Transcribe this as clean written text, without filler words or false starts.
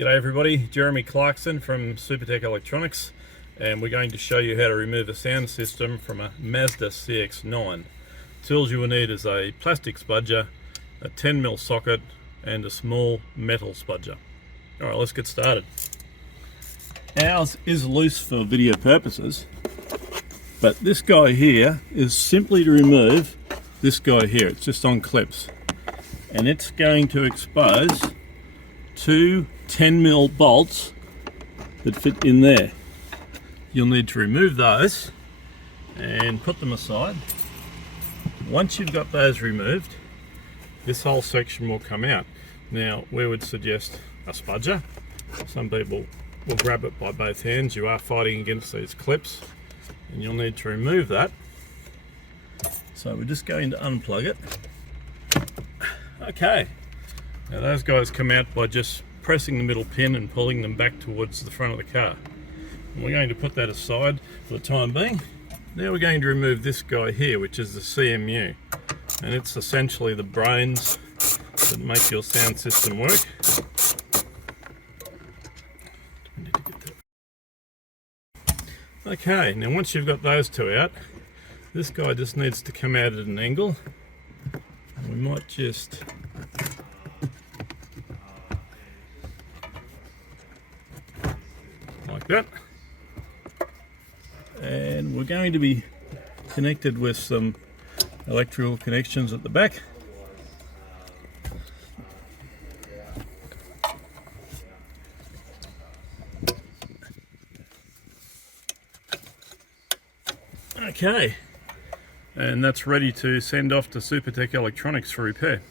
G'day everybody, Jeremy Clarkson from Supertech Electronics, and we're going to show you how to remove a sound system from a Mazda CX-9. Tools you will need is a plastic spudger, a 10mm socket and a small metal spudger. Alright, let's get started. Ours is loose for video purposes, but this guy here is simply to remove this guy here. It's just on clips, and it's going to expose two 10mm bolts that fit in there. You'll need to remove those and put them aside. Once you've got those removed, this whole section will come out. Now, we would suggest a spudger. Some people will grab it by both hands. You are fighting against these clips, and you'll need to remove that. So we're just going to unplug it. Okay, now those guys come out by just pressing the middle pin and pulling them back towards the front of the car. And we're going to put that aside for the time being. Now we're going to remove this guy here, which is the CMU, and it's essentially the brains that make your sound system work. Okay, now once you've got those two out, this guy just needs to come out at an angle, and we might just like that. And we're going to be connected with some electrical connections at the back. Okay, and that's ready to send off to Supertech Electronics for repair.